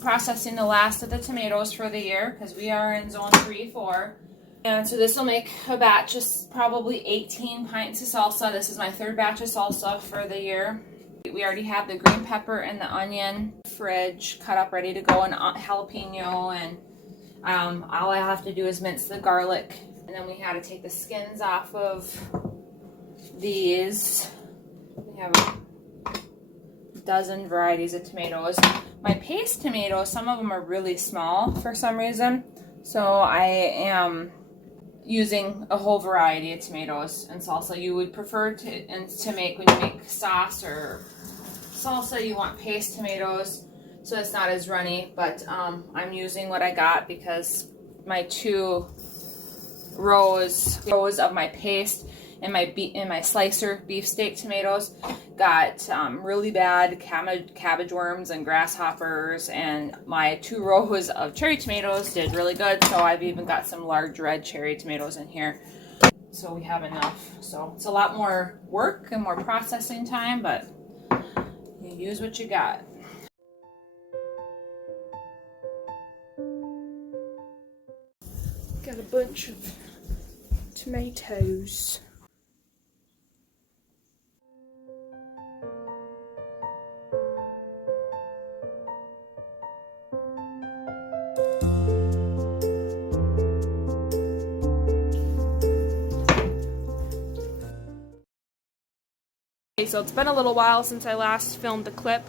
processing the last of the tomatoes for the year because we are in zone 3-4. And so this will make a batch of probably 18 pints of salsa. This is my third batch of salsa for the year. We already have the green pepper and the onion fridge cut up ready to go, and jalapeno, and all I have to do is mince the garlic. And then we had to take the skins off of these. We have a dozen varieties of tomatoes. My paste tomatoes, some of them are really small for some reason, so I am using a whole variety of tomatoes and salsa. You would prefer to make, when you make sauce or salsa, you want paste tomatoes so it's not as runny, but I'm using what I got because my 2 rows of my paste and my slicer beefsteak tomatoes got really bad cabbage worms and grasshoppers, and my 2 rows of cherry tomatoes did really good, so I've even got some large red cherry tomatoes in here, so we have enough. So it's a lot more work and more processing time, but you use what you got. Got a bunch of tomatoes. Okay, so it's been a little while since I last filmed the clip.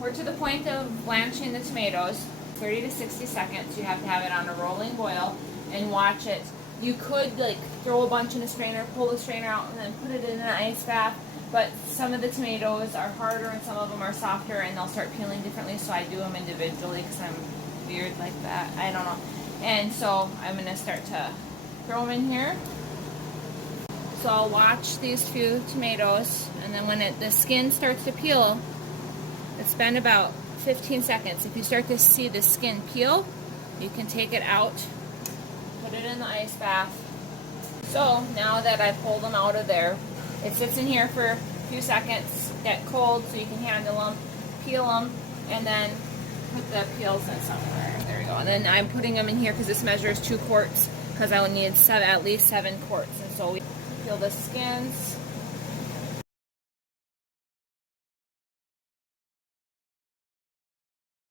We're to the point of blanching the tomatoes, 30 to 60 seconds. You have to have it on a rolling boil and watch it. You could like throw a bunch in a strainer, pull the strainer out, and then put it in an ice bath, but some of the tomatoes are harder and some of them are softer, and they'll start peeling differently, so I do them individually because I'm weird like that. I don't know. And so I'm going to start to throw them in here. So I'll watch these few tomatoes, and then when the skin starts to peel, it's been about 15 seconds. If you start to see the skin peel, you can take it out, put it in the ice bath. So now that I pulled them out of there, it sits in here for a few seconds, get cold so you can handle them, peel them, and then put the peels in somewhere. There we go. And then I'm putting them in here because this measures 2 quarts, because I will need at least 7 quarts. And so we peel the skins.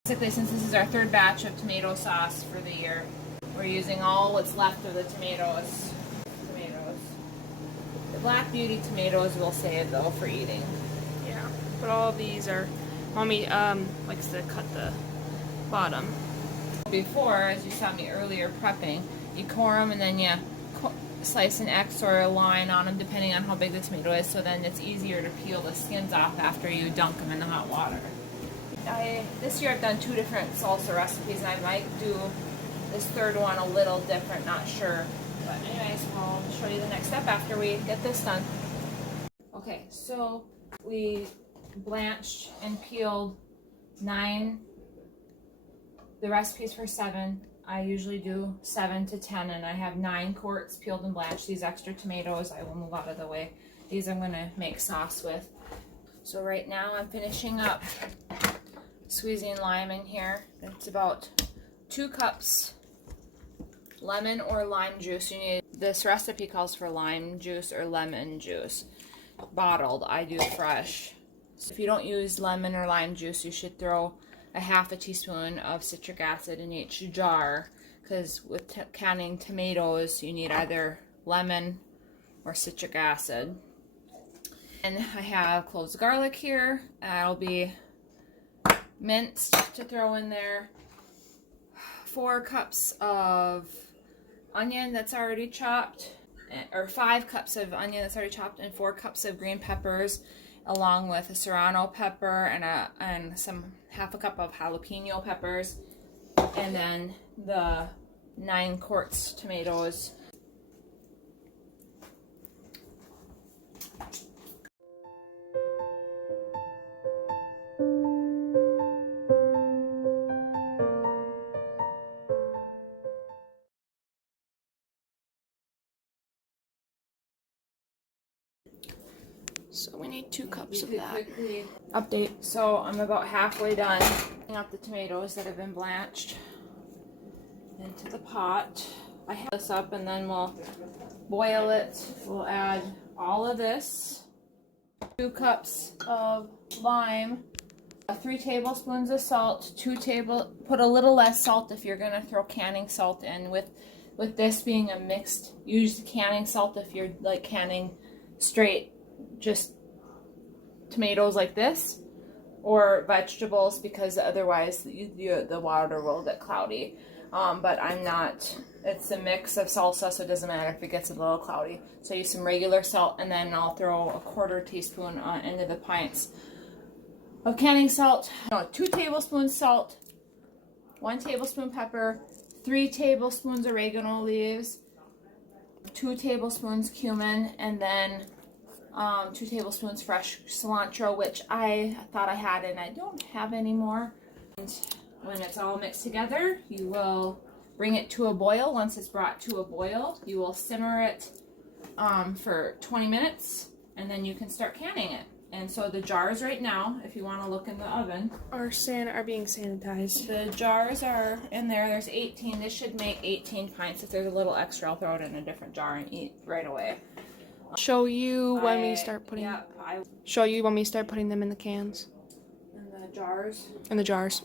Basically, since this is our third batch of tomato sauce for the year, we're using all what's left of the tomatoes. The Black Beauty tomatoes we'll save though for eating. Yeah, but all of these are, Mommy likes to cut the bottom. Before, as you saw me earlier prepping, you core them and then you slice an X or a line on them depending on how big the tomato is, so then it's easier to peel the skins off after you dunk them in the hot water. This year I've done 2 different salsa recipes, and I might do this third one a little different, not sure. But anyways, I'll show you the next step after we get this done. Okay, so we blanched and peeled 9. The recipe's for 7. I usually do 7 to 10, and I have 9 quarts peeled and blanched. These extra tomatoes I will move out of the way. These I'm going to make sauce with. So right now I'm finishing up squeezing lime in here. It's about 2 cups lemon or lime juice. This recipe calls for lime juice or lemon juice. Bottled, I do fresh. So if you don't use lemon or lime juice, you should throw a half a teaspoon of citric acid in each jar, because with canning tomatoes you need either lemon or citric acid. And I have cloves of garlic here. That'll be minced to throw in there. 4 cups of onion that's already chopped, or 5 cups of onion that's already chopped, and 4 cups of green peppers, along with a serrano pepper and half a cup of jalapeno peppers, and then the 9 quarts tomatoes. So we need 2 cups of that. Update. So I'm about halfway done putting up the tomatoes that have been blanched into the pot. I have this up and then we'll boil it. We'll add all of this. 2 cups of lime. 3 tablespoons of salt. Put a little less salt if you're gonna throw canning salt in. With this being a mixed, use canning salt if you're like canning straight just tomatoes like this, or vegetables, because otherwise the water will get cloudy. But I'm not, it's a mix of salsa, so it doesn't matter if it gets a little cloudy. So I use some regular salt, and then I'll throw a 1/4 teaspoon into the pints of canning salt. 2 tablespoons salt, 1 tablespoon pepper, 3 tablespoons oregano leaves, 2 tablespoons cumin, and then 2 tablespoons fresh cilantro, which I thought I had and I don't have anymore. And when it's all mixed together, you will bring it to a boil. Once it's brought to a boil, you will simmer it for 20 minutes, and then you can start canning it. And so the jars right now, if you want to look in the oven, are being sanitized. The jars are in there. There's 18. This should make 18 pints. If there's a little extra, I'll throw it in a different jar and eat right away. Show you when we start putting. Yeah, Show you when we start putting them in the cans. in the jars. In the jars.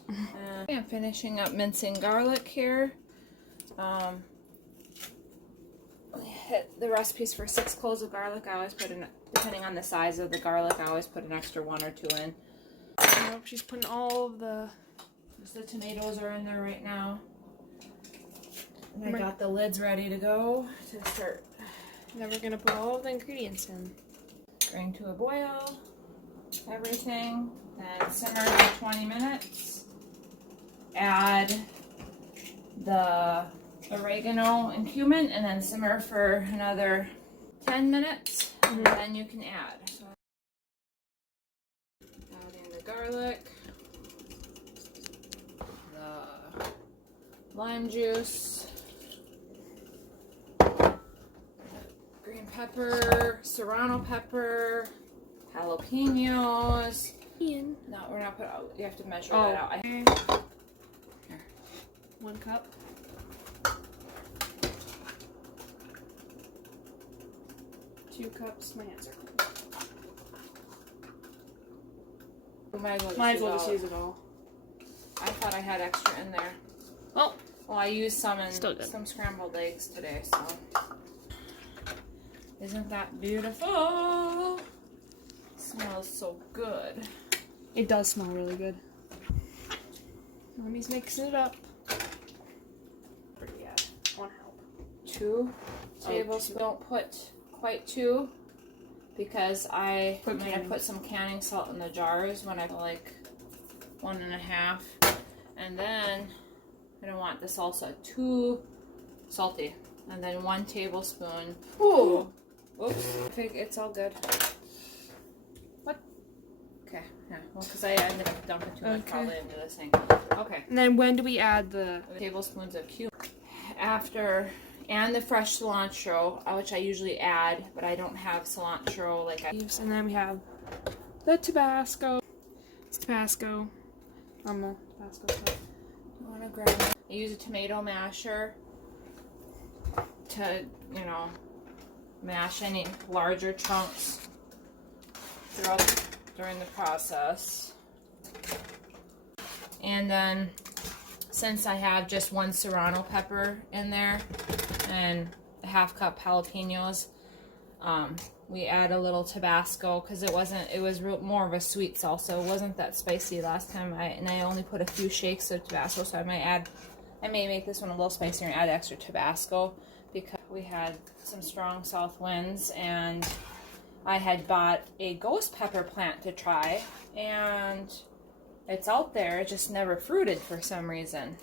I'm finishing up mincing garlic here. Hit the recipes for 6 cloves of garlic. I always put in, depending on the size of the garlic, I always put an extra 1 or 2 in. Nope, she's putting all of the. Just the tomatoes are in there right now. And I got the lids ready to go to start. Then we're gonna put all of the ingredients in. Bring to a boil. Everything. Then simmer for 20 minutes. Add the oregano and cumin, and then simmer for another 10 minutes, and then you can add. So add in the garlic, the lime juice, green pepper, serrano pepper, jalapenos. Ian. No, we're not putting. You have to measure that out. Here. 1 cup. Two cups. My hands are clean. Might as well just use it all. I thought I had extra in there. Well, I used some in still good. some scrambled eggs today, so. Isn't that beautiful? Smells so good. It does smell really good. Mommy's mixing it up. Where do we at? Want help? 2 tablespoons. Don't put quite 2, because I'm gonna put some canning salt in the jars when I put like 1.5, and then I don't want the salsa too salty. And then 1 tablespoon. Ooh, oops! I think it's all good. What? Okay, yeah. Well, because I ended up dumping too much probably into this thing. Okay. And then when do we add the tablespoons of cumin after? And the fresh cilantro, which I usually add, but I don't have cilantro like I. And then we have the Tabasco. It's Tabasco. On the Tabasco stuff. I want to grab it. I use a tomato masher to, mash any larger chunks during the process. And then, since I have just 1 serrano pepper in there and a 1/2 cup jalapenos, we add a little Tabasco, because it was more of a sweet salsa. It wasn't that spicy last time, and I only put a few shakes of Tabasco, so I may make this one a little spicier and add extra Tabasco, because we had some strong south winds, and I had bought a ghost pepper plant to try, and it's out there, it just never fruited for some reason.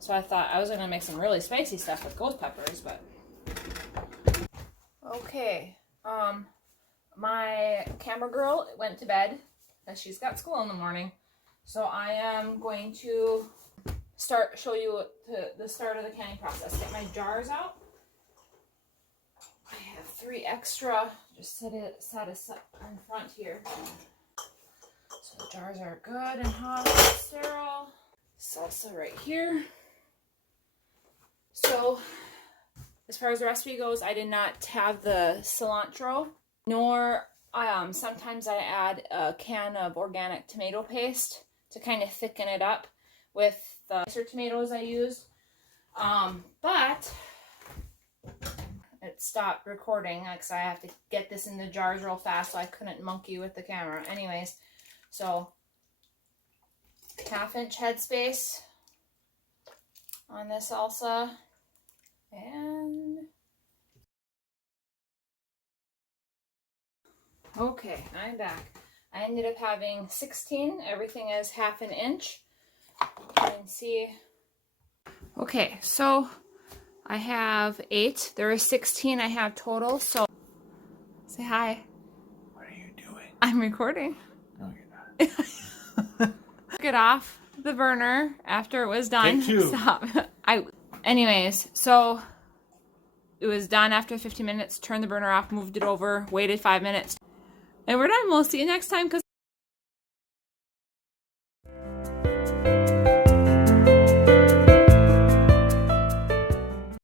So I thought I was going to make some really spicy stuff with ghost peppers, but. Okay, my camera girl went to bed, and she's got school in the morning, so I am going to show you the start of the canning process. Get my jars out. I have 3 extra Just set it in front here. So the jars are good and hot and sterile. Salsa right here. So as far as the recipe goes, I did not have the cilantro, nor sometimes I add a can of organic tomato paste to kind of thicken it up with the nicer tomatoes I used. But it stopped recording because I have to get this in the jars real fast, so I couldn't monkey with the camera. Anyways, so 1/2 inch headspace on this salsa, and okay, I'm back. I ended up having 16. Everything is 1/2 inch. You can see. Okay, so I have 8. There are 16 I have total, so say hi. What are you doing? I'm recording. No, you're not. Took it off the burner after it was done. Take 2. Stop. Anyways, so it was done after 15 minutes. Turned the burner off, moved it over, waited 5 minutes. And we're done. We'll see you next time because